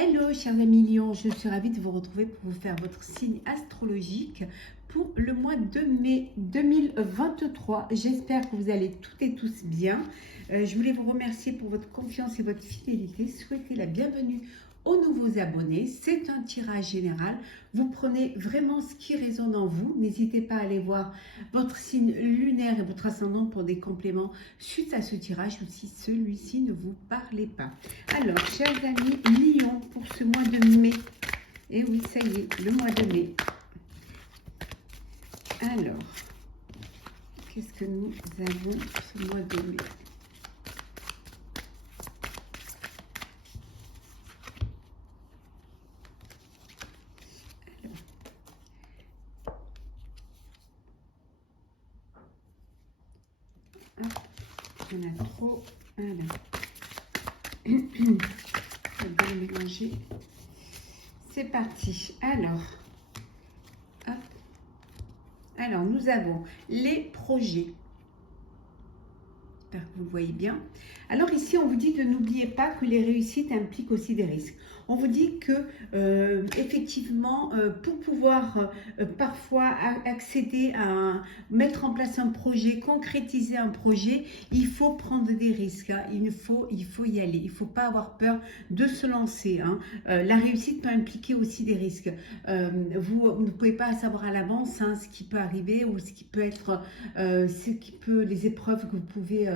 Hello chers amis Lions, je suis ravie de vous retrouver pour vous faire votre signe astrologique pour le mois de mai 2023. J'espère que vous allez toutes et tous bien. Je voulais vous remercier pour votre confiance et votre fidélité. Souhaiter la bienvenue aux nouveaux abonnés. C'est un tirage général. Vous prenez vraiment ce qui résonne en vous. N'hésitez pas à aller voir votre signe lunaire et votre ascendant pour des compléments suite à ce tirage ou si celui-ci ne vous parlait pas. Alors, chers amis Lions, pour ce mois de mai. Et oui, ça y est, le mois de mai. Alors, qu'est-ce que nous avons ce mois de mai? Il y en a trop. Voilà. Je vais le mélanger. C'est parti. Alors, hop. Alors, nous avons les projets. J'espère que vous le voyez bien. Alors ici, on vous dit de n'oubliez pas que les réussites impliquent aussi des risques. On vous dit que effectivement, pour pouvoir parfois accéder à mettre en place un projet, concrétiser un projet, il faut prendre des risques. Hein. Il faut y aller. Il ne faut pas avoir peur de se lancer. Hein. La réussite peut impliquer aussi des risques. Vous ne pouvez pas savoir à l'avance hein, ce qui peut arriver ou ce qui peut être, les épreuves que vous pouvez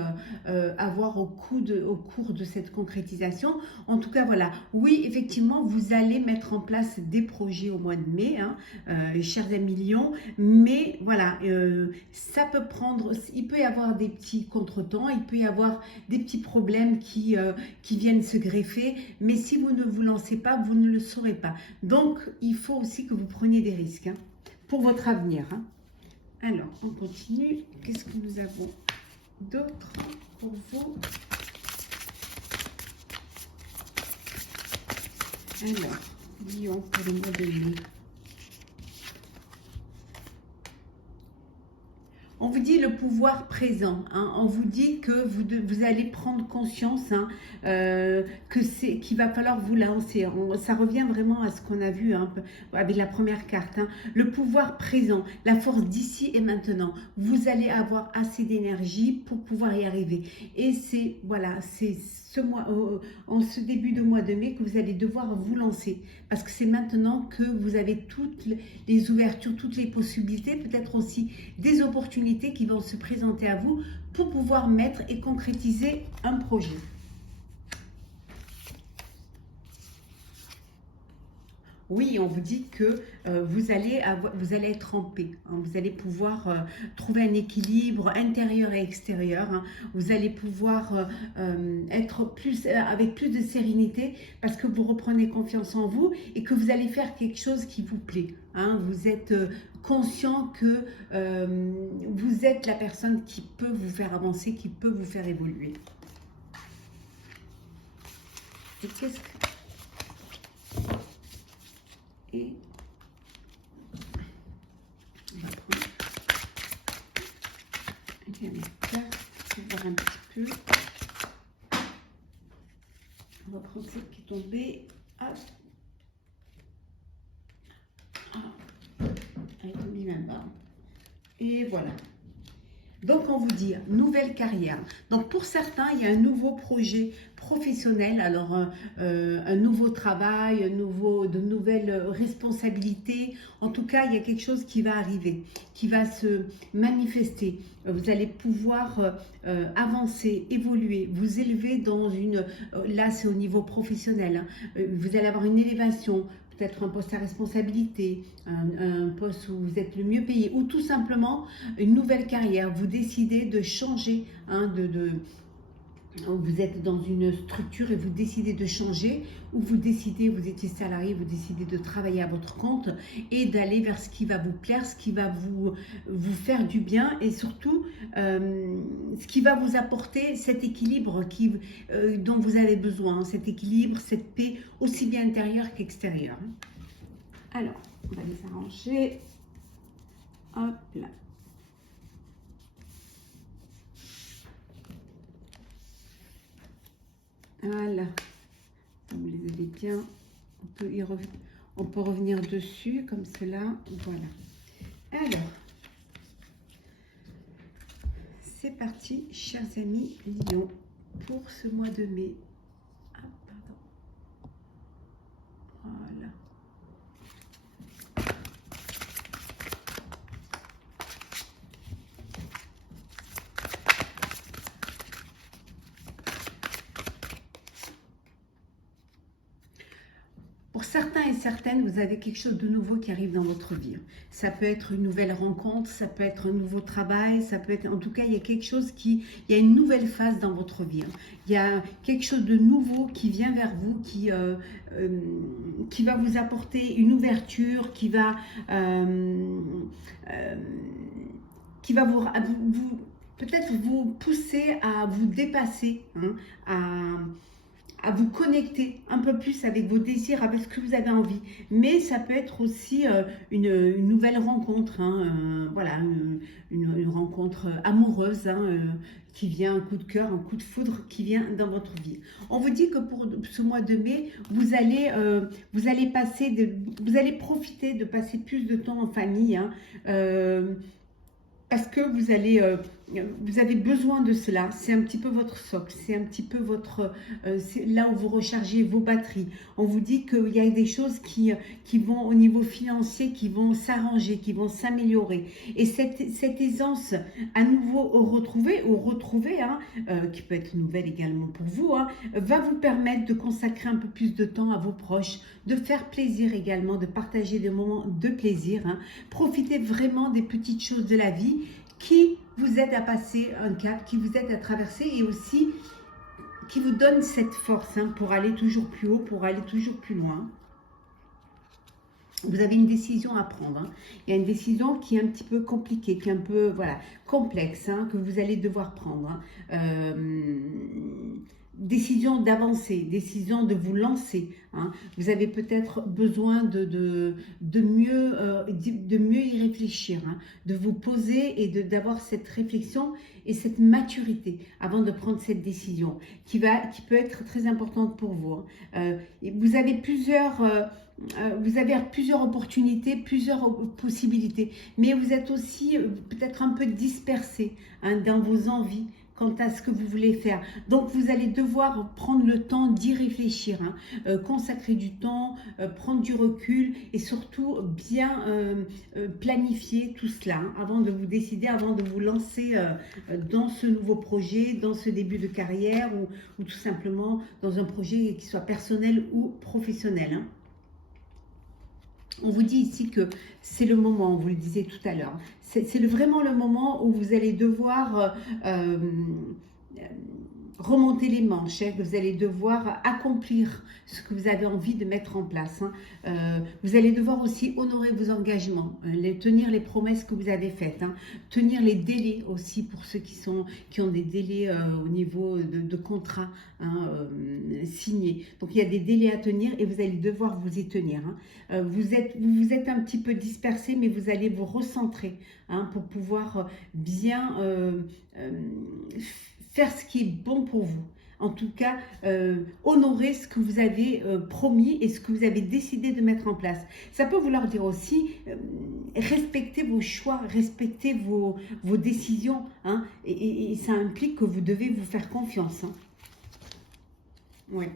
avoir au cours de cette concrétisation. En tout cas, voilà. Oui, effectivement, vous allez mettre en place des projets au mois de mai, hein, chers amis Lions, mais voilà, ça peut prendre, il peut y avoir des petits contretemps, il peut y avoir des petits problèmes qui viennent se greffer, mais si vous ne vous lancez pas, vous ne le saurez pas. Donc, il faut aussi que vous preniez des risques hein, pour votre avenir. Hein. Alors, on continue. Qu'est-ce que nous avons d'autre pour vous? Alors, Lion pour le mois de mai. On vous dit le pouvoir présent. Hein. On vous dit que vous allez prendre conscience hein, qu'il va falloir vous lancer. Ça revient vraiment à ce qu'on a vu hein, avec la première carte. Hein. Le pouvoir présent, la force d'ici et maintenant. Vous allez avoir assez d'énergie pour pouvoir y arriver. Et c'est voilà, c'est ce mois, en ce début de mois de mai que vous allez devoir vous lancer. Parce que c'est maintenant que vous avez toutes les ouvertures, toutes les possibilités, peut-être aussi des opportunités qui vont se présenter à vous pour pouvoir mettre et concrétiser un projet. Oui, on vous dit que vous allez être en paix. Hein, vous allez pouvoir trouver un équilibre intérieur et extérieur. Hein, vous allez pouvoir être avec plus de sérénité parce que vous reprenez confiance en vous et que vous allez faire quelque chose qui vous plaît. Hein, vous êtes conscient que vous êtes la personne qui peut vous faire avancer, qui peut vous faire évoluer. Et qu'est-ce que... Et on va prendre un carte pour voir un petit peu. On va prendre celle qui est tombée. Hop. Elle est tombée même bas. Et voilà. Donc, on vous dit, nouvelle carrière. Donc, pour certains, il y a un nouveau projet professionnel, alors un nouveau travail, de nouvelles responsabilités. En tout cas, il y a quelque chose qui va arriver, qui va se manifester. Vous allez pouvoir avancer, évoluer, vous élever dans une... là, c'est au niveau professionnel. Hein. Vous allez avoir une élévation, peut-être un poste à responsabilité, un poste où vous êtes le mieux payé, ou tout simplement une nouvelle carrière. Vous décidez de changer, hein, vous êtes dans une structure et vous décidez de changer, ou vous décidez, vous étiez salarié, vous décidez de travailler à votre compte et d'aller vers ce qui va vous plaire, ce qui va vous faire du bien et surtout ce qui va vous apporter cet équilibre dont vous avez besoin, hein, cet équilibre, cette paix aussi bien intérieure qu'extérieure. Alors, on va les arranger. Hop là. Voilà, vous les avez bien On peut revenir dessus comme cela. Voilà. Alors, c'est parti, chers amis Lion, pour ce mois de mai. Ah, pardon. Voilà. Pour certains et certaines, vous avez quelque chose de nouveau qui arrive dans votre vie. Ça peut être une nouvelle rencontre, ça peut être un nouveau travail, ça peut être, en tout cas, il y a quelque chose il y a une nouvelle phase dans votre vie. Il y a quelque chose de nouveau qui vient vers vous, qui va vous apporter une ouverture, qui va peut-être vous pousser à vous dépasser, hein, à vous connecter un peu plus avec vos désirs, avec ce que vous avez envie. Mais ça peut être aussi une nouvelle rencontre, hein, voilà, une rencontre amoureuse, hein, qui vient, un coup de cœur, un coup de foudre qui vient dans votre vie. On vous dit que pour ce mois de mai, vous allez profiter de passer plus de temps en famille, hein, parce que vous avez besoin de cela. C'est un petit peu votre socle, c'est un petit peu c'est là où vous rechargez vos batteries. On vous dit qu'il y a des choses qui vont au niveau financier, qui vont s'arranger, qui vont s'améliorer. Et cette aisance à nouveau retrouver, hein, qui peut être nouvelle également pour vous, hein, va vous permettre de consacrer un peu plus de temps à vos proches, de faire plaisir également, de partager des moments de plaisir, hein. Profitez vraiment des petites choses de la vie qui vous aident à passer un cap, qui vous aident à traverser et aussi qui vous donnent cette force, hein, pour aller toujours plus haut, pour aller toujours plus loin. Vous avez une décision à prendre, hein. Il y a une décision qui est un petit peu compliquée, qui est un peu, voilà, complexe, hein, que vous allez devoir prendre, hein. Décision d'avancer, décision de vous lancer, hein. Vous avez peut-être besoin de mieux y réfléchir, hein, de vous poser et d'avoir cette réflexion et cette maturité avant de prendre cette décision qui peut être très importante pour vous, hein. Vous avez plusieurs opportunités, plusieurs possibilités, mais vous êtes aussi peut-être un peu dispersé, hein, dans vos envies quant à ce que vous voulez faire. Donc, vous allez devoir prendre le temps d'y réfléchir, hein, consacrer du temps, prendre du recul et surtout bien planifier tout cela, hein, avant de vous décider, avant de vous lancer dans ce nouveau projet, dans ce début de carrière ou tout simplement dans un projet qui soit personnel ou professionnel, hein. On vous dit ici que c'est le moment, on vous le disait tout à l'heure, c'est vraiment le moment où vous allez devoir remonter les manches, hein, que vous allez devoir accomplir ce que vous avez envie de mettre en place, hein. Vous allez devoir aussi honorer vos engagements, tenir les promesses que vous avez faites, hein, tenir les délais aussi pour ceux qui ont des délais au niveau de contrat, hein, signés. Donc il y a des délais à tenir et vous allez devoir vous y tenir, hein. Vous êtes un petit peu dispersé, mais vous allez vous recentrer, hein, pour pouvoir bien faire ce qui est bon pour vous. En tout cas, honorer ce que vous avez promis et ce que vous avez décidé de mettre en place. Ça peut vouloir dire aussi respecter vos choix, respecter vos décisions, hein, et ça implique que vous devez vous faire confiance, hein. Oui.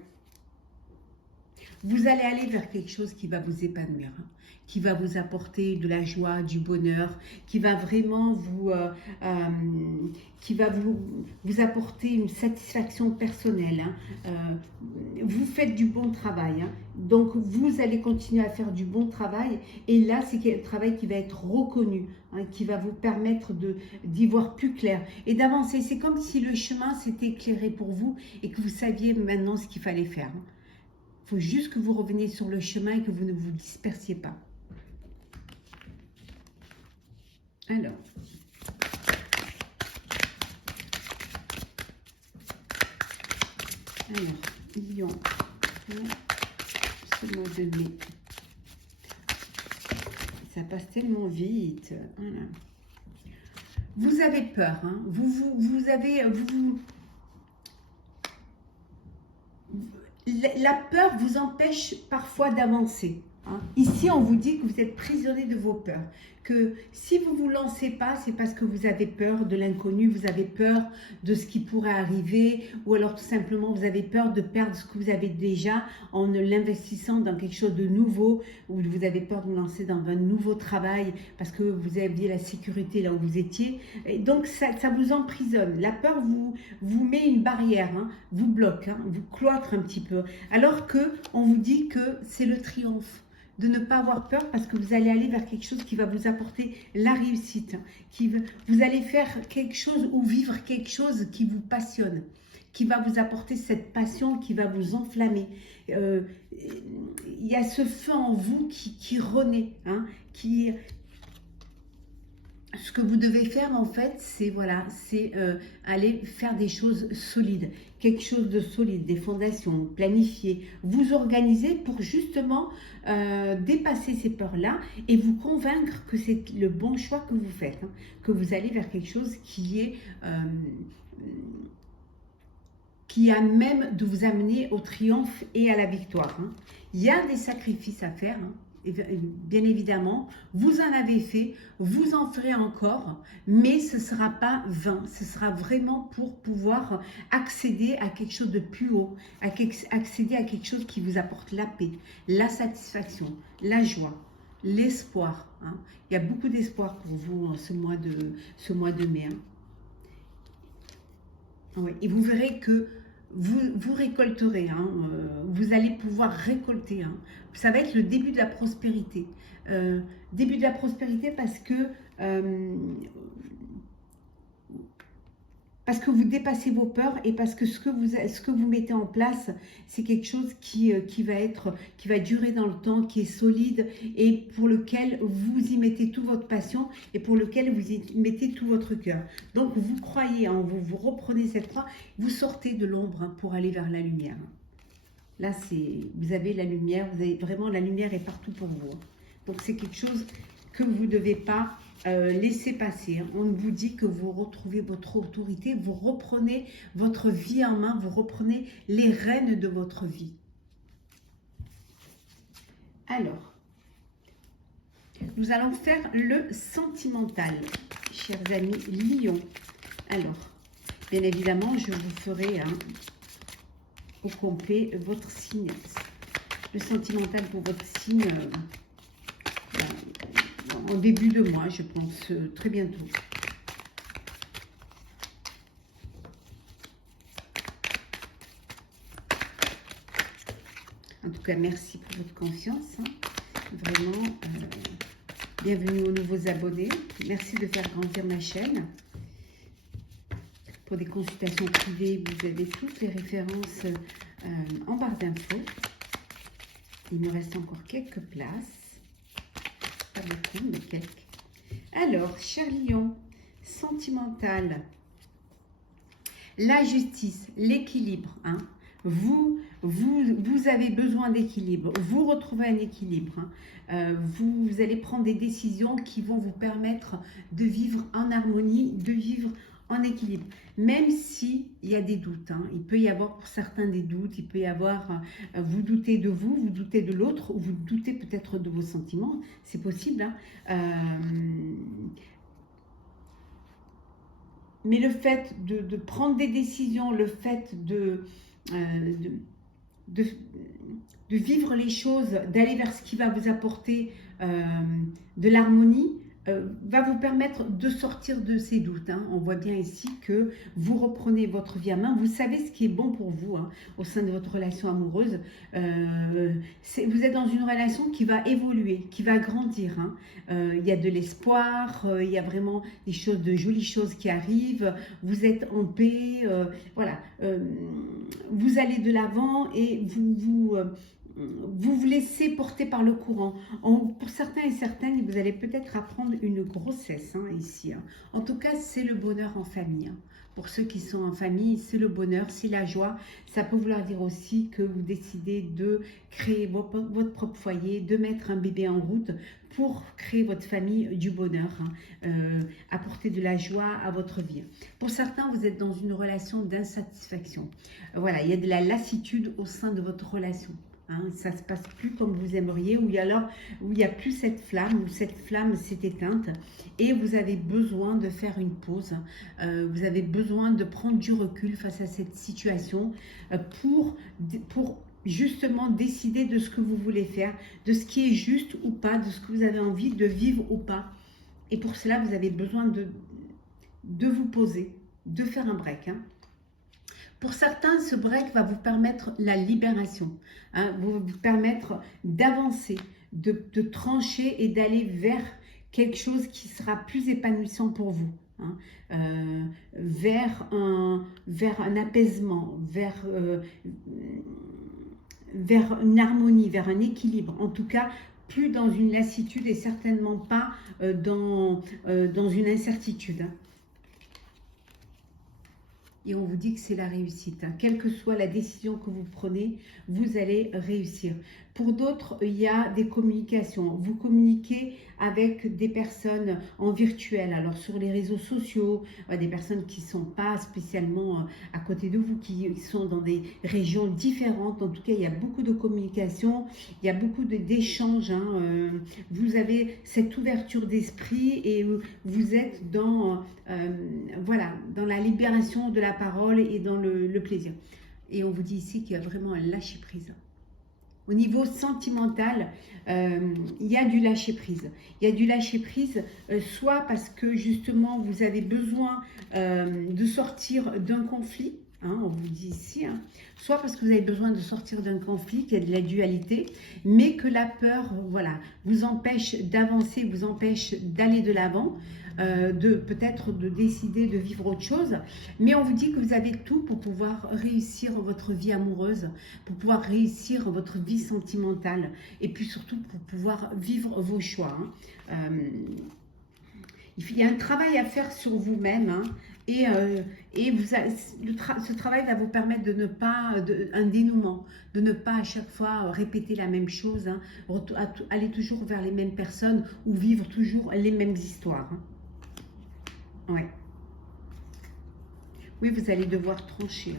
Vous allez aller vers quelque chose qui va vous épanouir, hein, qui va vous apporter de la joie, du bonheur, qui va vraiment vous apporter une satisfaction personnelle, hein. Vous faites du bon travail, hein, donc vous allez continuer à faire du bon travail et là c'est un travail qui va être reconnu, hein, qui va vous permettre d'y voir plus clair et d'avancer. C'est comme si le chemin s'était éclairé pour vous et que vous saviez maintenant ce qu'il fallait faire, hein. Il faut juste que vous reveniez sur le chemin et que vous ne vous dispersiez pas. Alors, Lion, ce mois de mai. Ça passe tellement vite. Voilà. Vous avez peur, hein. la peur vous empêche parfois d'avancer. Hein. Ici, on vous dit que vous êtes prisonnier de vos peurs. Que si vous ne vous lancez pas, c'est parce que vous avez peur de l'inconnu, vous avez peur de ce qui pourrait arriver, ou alors tout simplement vous avez peur de perdre ce que vous avez déjà en l'investissant dans quelque chose de nouveau, ou vous avez peur de vous lancer dans un nouveau travail parce que vous aviez la sécurité là où vous étiez. Et donc ça vous emprisonne. La peur vous met une barrière, hein, vous bloque, hein, vous cloître un petit peu. Alors qu'on vous dit que c'est le triomphe. De ne pas avoir peur parce que vous allez aller vers quelque chose qui va vous apporter la réussite. Vous allez faire quelque chose ou vivre quelque chose qui vous passionne, qui va vous apporter cette passion, qui va vous enflammer. Il y a ce feu en vous qui renaît, hein, ce que vous devez faire en fait, c'est voilà, aller faire des choses solides, quelque chose de solide, des fondations, planifier, vous organiser pour justement dépasser ces peurs-là et vous convaincre que c'est le bon choix que vous faites, hein, que vous allez vers quelque chose qui a même de vous amener au triomphe et à la victoire. Hein. Il y a des sacrifices à faire, hein. Bien évidemment, vous en avez fait, vous en ferez encore, mais ce ne sera pas vain, ce sera vraiment pour pouvoir accéder à quelque chose de plus haut, accéder à quelque chose qui vous apporte la paix, la satisfaction, la joie, l'espoir. Hein. Il y a beaucoup d'espoir pour vous en ce mois de mai. Hein. Oui, et vous verrez que vous récolterez, hein, vous allez pouvoir récolter. Hein. Ça va être le début de la prospérité. Début de la prospérité parce que vous dépassez vos peurs et parce que ce que vous mettez en place, c'est quelque chose qui va durer dans le temps, qui est solide et pour lequel vous y mettez toute votre passion et pour lequel vous y mettez tout votre cœur. Donc vous croyez, hein, vous reprenez cette foi, vous sortez de l'ombre, hein, pour aller vers la lumière. Là, vous avez la lumière, vraiment la lumière est partout pour vous. Hein. Donc c'est quelque chose que vous ne devez pas laisser passer. On vous dit que vous retrouvez votre autorité, vous reprenez votre vie en main, vous reprenez les rênes de votre vie. Alors, nous allons faire le sentimental, chers amis Lion. Alors, bien évidemment, je vous ferai au complet votre signe. Le sentimental pour votre signe en début de mois, je pense, très bientôt. En tout cas, merci pour votre confiance. Hein. Vraiment, bienvenue aux nouveaux abonnés. Merci de faire grandir ma chaîne. Pour des consultations privées, vous avez toutes les références en barre d'infos. Il me reste encore quelques places. Pas beaucoup, mais quelques. Alors, cher Lion, sentimental, la justice, l'équilibre. Hein. Vous avez besoin d'équilibre. Vous retrouvez un équilibre. Hein. Vous allez prendre des décisions qui vont vous permettre de vivre en harmonie, de vivre en équilibre, même s'il y a des doutes. Hein. Il peut y avoir pour certains des doutes, il peut y avoir, vous doutez de vous, vous doutez de l'autre, ou vous doutez peut-être de vos sentiments, c'est possible. Hein. Mais le fait de prendre des décisions, le fait de vivre les choses, d'aller vers ce qui va vous apporter de l'harmonie, va vous permettre de sortir de ces doutes. Hein. On voit bien ici que vous reprenez votre vie à main. Vous savez ce qui est bon pour vous, hein, au sein de votre relation amoureuse. Vous êtes dans une relation qui va évoluer, qui va grandir. Hein. Il y a de l'espoir, il y a vraiment de jolies choses qui arrivent. Vous êtes en paix. Voilà. Vous allez de l'avant et vous vous laissez porter par le courant. Pour certains et certaines, vous allez peut-être apprendre une grossesse, hein, ici. Hein. En tout cas, c'est le bonheur en famille. Hein. Pour ceux qui sont en famille, c'est le bonheur, c'est la joie. Ça peut vouloir dire aussi que vous décidez de créer votre propre foyer, de mettre un bébé en route pour créer votre famille du bonheur, apporter de la joie à votre vie. Pour certains, vous êtes dans une relation d'insatisfaction. Voilà, il y a de la lassitude au sein de votre relation. Ça ne se passe plus comme vous aimeriez, ou il n'y a plus cette flamme, ou cette flamme s'est éteinte, et vous avez besoin de faire une pause, vous avez besoin de prendre du recul face à cette situation pour justement décider de ce que vous voulez faire, de ce qui est juste ou pas, de ce que vous avez envie de vivre ou pas. Et pour cela, vous avez besoin de vous poser, de faire un break. Pour certains, ce break va vous permettre la libération, vous permettre d'avancer, de trancher et d'aller vers quelque chose qui sera plus épanouissant pour vous, vers un apaisement, vers une harmonie, vers un équilibre. En tout cas, plus dans une lassitude et certainement pas dans une incertitude. Et on vous dit que c'est la réussite. Quelle que soit la décision que vous prenez, vous allez réussir. Pour d'autres, il y a des communications. Vous communiquez avec des personnes en virtuel, alors sur les réseaux sociaux, des personnes qui ne sont pas spécialement à côté de vous, qui sont dans des régions différentes. En tout cas, il y a beaucoup de communication, il y a beaucoup d'échanges. Vous avez cette ouverture d'esprit et vous êtes dans, dans la libération de la parole et dans le plaisir. Et on vous dit ici qu'il y a vraiment un lâcher-prise. Au niveau sentimental, il y a du lâcher-prise. Il y a du lâcher-prise, soit parce que justement vous avez besoin de sortir d'un conflit, on vous dit ici, soit parce que vous avez besoin de sortir d'un conflit, qu'il y a de la dualité, mais que la peur, vous empêche d'avancer, vous empêche d'aller de l'avant, peut-être de décider de vivre autre chose. Mais on vous dit que vous avez tout pour pouvoir réussir votre vie amoureuse, pour pouvoir réussir votre vie sentimentale, et puis surtout pour pouvoir vivre vos choix. Il y a un travail à faire sur vous-même, et ce travail va vous permettre de ne pas, un dénouement, de ne pas à chaque fois répéter la même chose, aller toujours vers les mêmes personnes ou vivre toujours les mêmes histoires. Ouais. Oui, vous allez devoir trancher.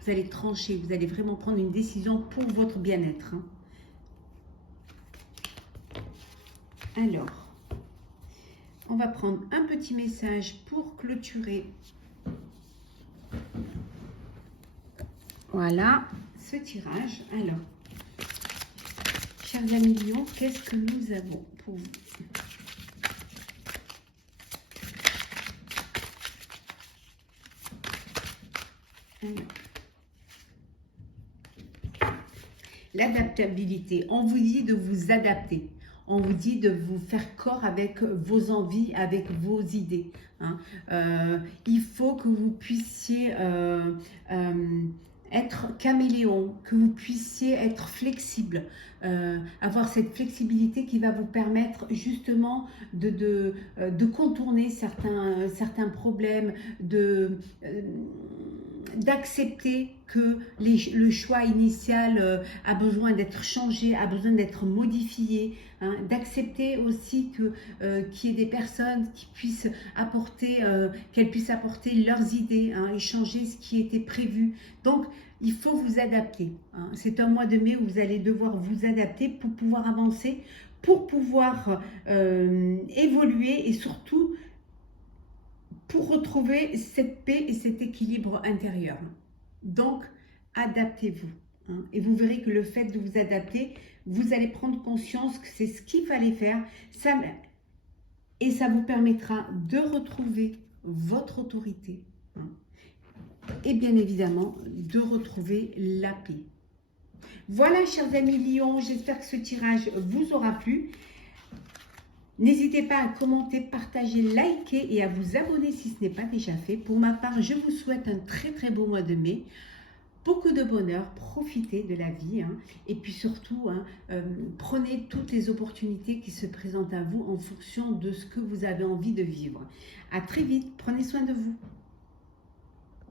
Vous allez trancher, vous allez vraiment prendre une décision pour votre bien-être. Alors, on va prendre un petit message pour clôturer. Voilà, ce tirage. Alors, chers amis Lion, qu'est-ce que nous avons pour vous? L'adaptabilité, on vous dit de vous adapter, on vous dit de vous faire corps avec vos envies, avec vos idées. Il faut que vous puissiez être caméléon, que vous puissiez être flexible, avoir cette flexibilité qui va vous permettre justement de contourner certains problèmes, d'accepter que le choix initial a besoin d'être changé, a besoin d'être modifié, d'accepter aussi qu'il y ait des personnes qui puissent apporter, qu'elles puissent apporter leurs idées, et changer ce qui était prévu. Donc, il faut vous adapter. C'est un mois de mai où vous allez devoir vous adapter pour pouvoir avancer, pour pouvoir évoluer et surtout pour retrouver cette paix et cet équilibre intérieur. Donc, adaptez-vous. Et vous verrez que le fait de vous adapter, vous allez prendre conscience que c'est ce qu'il fallait faire. Et ça vous permettra de retrouver votre autorité. Et bien évidemment, de retrouver la paix. Voilà, chers amis Lion, j'espère que ce tirage vous aura plu. N'hésitez pas à commenter, partager, liker et à vous abonner si ce n'est pas déjà fait. Pour ma part, je vous souhaite un très très beau mois de mai. Beaucoup de bonheur, profitez de la vie et puis surtout, prenez toutes les opportunités qui se présentent à vous en fonction de ce que vous avez envie de vivre. À très vite, prenez soin de vous.